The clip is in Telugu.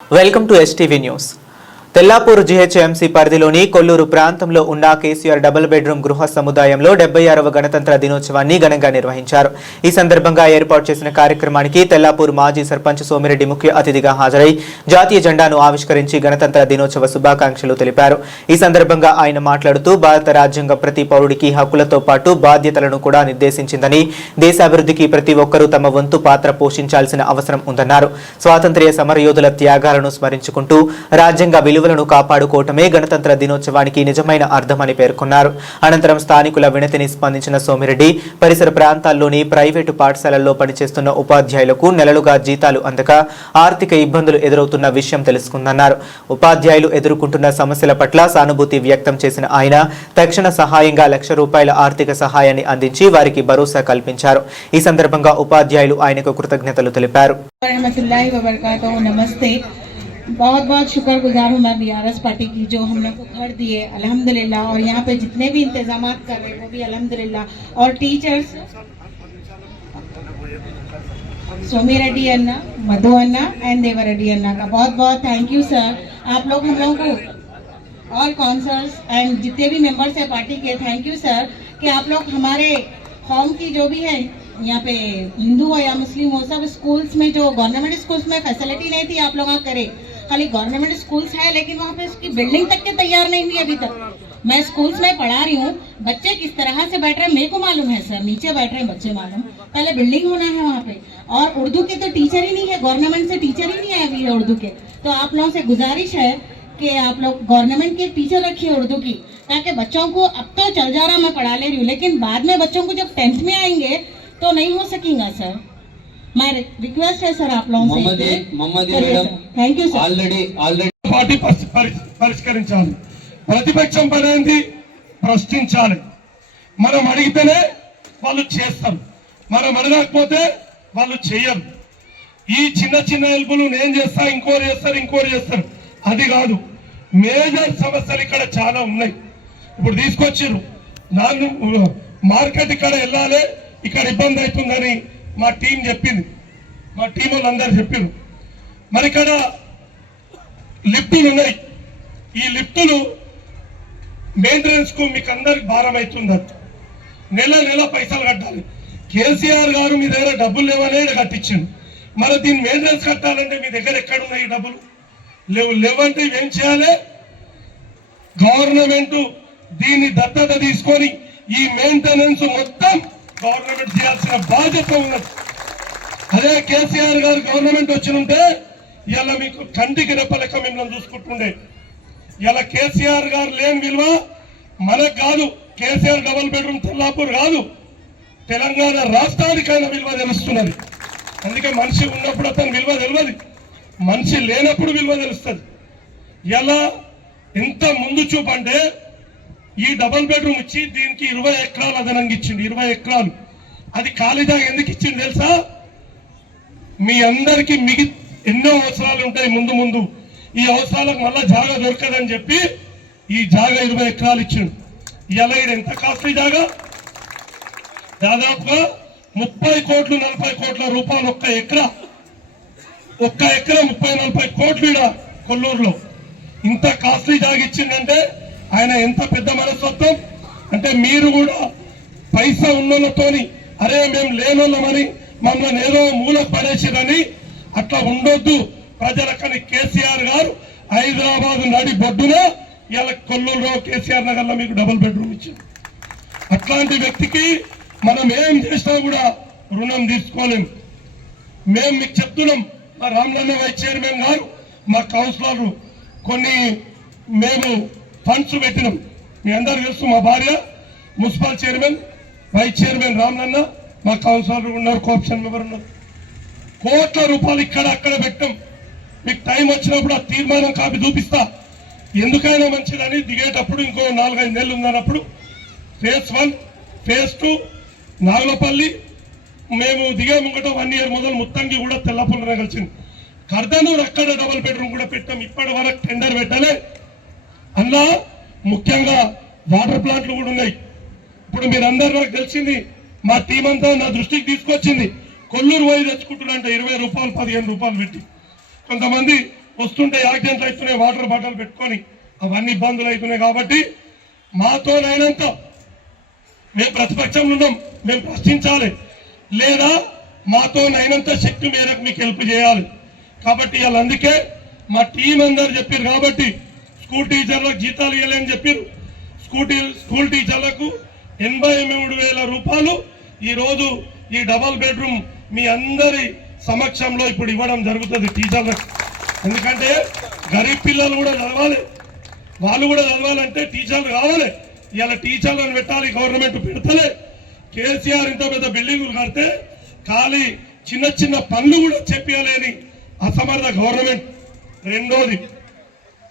Welcome to STV news. Tellapur GHMC పరిధిలోని కొల్లూరు ప్రాంతంలో ఉన్న కేసీఆర్ డబుల్ బెడ్రూమ్ గృహ సముదాయంలో 76వ గణతంత్ర దినోత్సవాన్ని ఘనంగా నిర్వహించారు. ఈ సందర్భంగా ఏర్పాటు చేసిన కార్యక్రమానికి తెల్లాపూర్ మాజీ సర్పంచ్ సోమిరెడ్డి ముఖ్య అతిథిగా హాజరై జాతీయ జెండాను ఆవిష్కరించి గణతంత్ర దినోత్సవ శుభాకాంక్షలు తెలిపారు. ఈ సందర్భంగా ఆయన మాట్లాడుతూ భారత రాజ్యాంగం ప్రతి పౌరుడికి హక్కులతో పాటు బాధ్యతలను కూడా నిర్దేశించిందని, దేశాభివృద్ధికి ప్రతి ఒక్కరూ తమ వంతు పాత్ర పోషించాల్సిన అవసరం ఉందన్నారు. స్వాతంత్ర్య సమరయోధుల త్యాగాలను స్మరించుకుంటూ రాజ్యాంగ విలువలను కాపాడుకోవటమే గణతంత్ర దినోత్సవానికి నిజమైన అర్థమని పేర్కొన్నారు. అనంతరం స్థానికుల వినతిని స్పందించిన సోమిరెడ్డి పరిసర ప్రాంతాల్లోని ప్రైవేటు పాఠశాలల్లో పనిచేస్తున్న ఉపాధ్యాయులకు నెలలుగా జీతాలు అందక ఆర్థిక ఇబ్బందులు ఎదురవుతున్న విషయం తెలుసుకుందన్నారు. ఉపాధ్యాయులు ఎదుర్కొంటున్న సమస్యల పట్ల సానుభూతి వ్యక్తం చేసిన ఆయన తక్షణ సహాయంగా ₹1,00,000 ఆర్థిక సహాయాన్ని అందించి వారికి భరోసా కల్పించారు. ఈ సందర్భంగా ఉపాధ్యాయులు ఆయనకు కృతజ్ఞతలు తెలిపారు. बहुत बहुत शुक्रगुजार हूँ मैं बीआरएस पार्टी की जो हम लोग को घर दिए अल्हम्दुलिल्लाह, और यहाँ पे जितने भी इंतजामात कर रहे हैं वो भी अल्हम्दुलिल्लाह, और टीचर्स सोमी रेड्डी अन्ना, मधु अन्ना एंड देवर रेड्डी अन्ना का बहुत बहुत थैंक यू सर. आप लोग हम लोगों को ऑल काउंसलर्स एंड जितने भी मेंबर्स है पार्टी के, थैंक यू सर कि आप लोग हमारे होम की जो भी है यहाँ पे हिंदू हो या मुस्लिम हो, सब स्कूल्स में जो गवर्नमेंट स्कूल्स में फैसिलिटी नहीं थी आप लोग करे. खाली गवर्नमेंट स्कूल्स है लेकिन वहाँ पे उसकी बिल्डिंग तक के तैयार नहीं हुई अभी तक. मैं स्कूल्स में पढ़ा रही हूँ, बच्चे किस तरह से बैठ रहे हैं मेरे को मालूम है सर, नीचे बैठ रहे हैं बच्चे मालूम, पहले बिल्डिंग होना है वहाँ पे. और उर्दू के तो टीचर ही नहीं है, गवर्नमेंट से टीचर ही नहीं आए अभी उर्दू के. तो आप लोगों से गुजारिश है कि आप लोग गवर्नमेंट के टीचर रखिए उर्दू की, ताकि बच्चों को अब तो चल जा रहा मैं पढ़ा ले रही हूँ, लेकिन बाद में बच्चों को जब 10th में आएंगे तो नहीं हो सकेगा सर. मैं रिक्वेस्ट है सर आप लोगों से. Thank you sir. Already party పరిష్కరించాలి. ప్రతిపక్షం పనేంది ప్రశ్నించాలి. మనం అడిగితేనే వాళ్ళు చేస్తారు, మనం అడగకపోతే వాళ్ళు చేయరు. ఈ చిన్న చిన్న హెల్పులు నేను చేస్తా ఇంకోరు చేస్తారు అది కాదు. మేజర్ సమస్యలు ఇక్కడ చాలా ఉన్నాయి. ఇప్పుడు తీసుకొచ్చారు మార్కెట్ ఇక్కడ వెళ్ళాలి, ఇక్కడ ఇబ్బంది అవుతుందని మా టీం చెప్పింది, మా టీం వాళ్ళందరూ చెప్పారు. మరి ఇక్కడ లిఫ్టులు ఉన్నాయి, ఈ లిఫ్టులు మెయింటెనెన్స్ కు మీకు అందరికి భారం అవుతుంది. నెల పైసలు కట్టాలి. కేసీఆర్ గారు మీ దగ్గర డబ్బులు లేవనే కట్టించింది. మరి దీన్ని మెయింటెనెన్స్ కట్టాలంటే మీ దగ్గర ఎక్కడున్నాయి డబ్బులు? లేవంటే ఏం చేయాలి? గవర్నమెంట్ దీన్ని దత్తత తీసుకొని ఈ మెయింటెనెన్స్ మొత్తం గవర్నమెంట్ చేయాల్సిన బాధ్యత ఉన్నది. అదే కేసీఆర్ గారు గవర్నమెంట్ వచ్చినుంటే ఇలా మీకు కంటికి రెప్పలెక్క మిమ్మల్ని చూసుకుంటుండే. ఇలా కేసీఆర్ గారు లేని విలువ మనకు కాదు, కేసీఆర్ డబుల్ బెడ్రూమ్ తెల్లాపూర్ కాదు, తెలంగాణ రాష్ట్రానికైనా విలువ తెలుస్తున్నది. అందుకే మనిషి ఉన్నప్పుడు అతను విలువ తెలియదు, మనిషి లేనప్పుడు విలువ తెలుస్తుంది. ఎలా ఎంత ముందు చూపు అంటే ఈ డబుల్ బెడ్రూమ్ ఇచ్చి దీనికి 20 ఎకరాలు అదనంగా ఇచ్చింది. 20 ఎకరాలు అది ఖాళీగా ఎందుకు ఇచ్చింది తెలుసా? మీ అందరికి ఎన్నో అవసరాలు ఉంటాయి ముందు, ఈ అవసరాలకు మళ్ళా జాగా దొరకదని చెప్పి ఈ జాగా 20 ఎకరాలు ఇచ్చిండు. ఇలా ఇది ఎంత కాస్ట్లీ జాగా? దాదాపుగా 30 కోట్లు 40 కోట్ల రూపాయలు ఒక్క ఎకరా 30-40 కోట్లు ఈడ కొల్లూరులో. ఇంత కాస్ట్లీ జాగా ఇచ్చిందంటే ఆయన ఎంత పెద్ద మనస్తత్వం అంటే, మీరు కూడా పైసా ఉన్నోళ్ళతోని అరే మేము లేనోళ్ళమని మమ్మల్ని ఏదో మూల పడేసిరని అట్లా ఉండొద్దు ప్రజలకని కేసీఆర్ గారు హైదరాబాద్ నడి బొడ్డున ఇలా కొల్లూరులో కేసీఆర్ నగర్ లో మీకు డబుల్ బెడ్రూమ్ ఇచ్చింది. అట్లాంటి వ్యక్తికి మనం ఏం చేసినా కూడా రుణం తీసుకోలేము. మేము మీకు చెప్తున్నాం, మా రామలన్న వైస్ చైర్మన్ గారు, మా కౌన్సిలర్లు కొన్ని మేము ఫండ్స్ పెట్టినాం. మీ అందరూ తెలుసు, మా భార్య municipal chairman, vice chairman Ramalanna, మా కౌన్సిలర్ ఉన్నారు, కోఆప్షన్ మెంబర్ ఉన్నారు. కోట్ల రూపాయలు ఇక్కడ అక్కడ పెట్టాం. మీకు టైం వచ్చినప్పుడు ఆ తీర్మానం కాపీ చూపిస్తా. ఎందుకైనా మంచిదని దిగేటప్పుడు ఇంకో 4-5 నెలలు ఉందన్నప్పుడు ఫేజ్ 1 ఫేజ్ 2 నాగలపల్లి మేము దిగే ముంగట 1 ఇయర్ మొదలు ముత్తంగి కూడా తెల్లపల్లినే కలిసింది. కర్దనూరు అక్కడ డబుల్ బెడ్రూమ్ కూడా పెట్టాం. ఇప్పటి వరకు టెండర్ పెట్టలే. అందులో ముఖ్యంగా వాటర్ ప్లాంట్లు కూడా ఉన్నాయి. ఇప్పుడు మీరందరూ నాకు తెలిసింది, మా టీం అంతా నా దృష్టికి తీసుకొచ్చింది. కొల్లూరు పోయి తెచ్చుకుంటున్నారంట 20 రూపాయలు 15 రూపాయలు పెట్టి. కొంతమంది వస్తుంటే యాక్సిడెంట్లు అవుతున్నాయి, వాటర్ బాటిల్ పెట్టుకొని అవన్నీ ఇబ్బందులు అవుతున్నాయి. కాబట్టి మాతోనైనంత మేము ప్రతిపక్షంలో ఉన్నాం, మేము ప్రశ్నించాలి, లేదా మాతోనైనంత శక్తి మేరకు మీకు హెల్ప్ చేయాలి. కాబట్టి వాళ్ళు అందుకే మా టీం అందరు చెప్పారు కాబట్టి స్కూల్ టీచర్లకు జీతాలు ఇవ్వాలని చెప్పారు. స్కూల్ టీచర్లకు 83,000 రూపాయలు ఈరోజు ఈ డబల్ బెడ్రూమ్ మీ అందరి సమక్షంలో ఇప్పుడు ఇవ్వడం జరుగుతుంది టీచర్లకు. ఎందుకంటే గరీబ్ పిల్లలు కూడా చదవాలి, వాళ్ళు కూడా చదవాలంటే టీచర్లు కావాలి. ఇలా టీచర్లను పెట్టాలి, గవర్నమెంట్ పెడతలే. కేసీఆర్ ఇంత పెద్ద బిల్డింగులు కడితే ఖాళీ చిన్న చిన్న పనులు కూడా చెప్పాలని అసమర్థ గవర్నమెంట్. రెండోది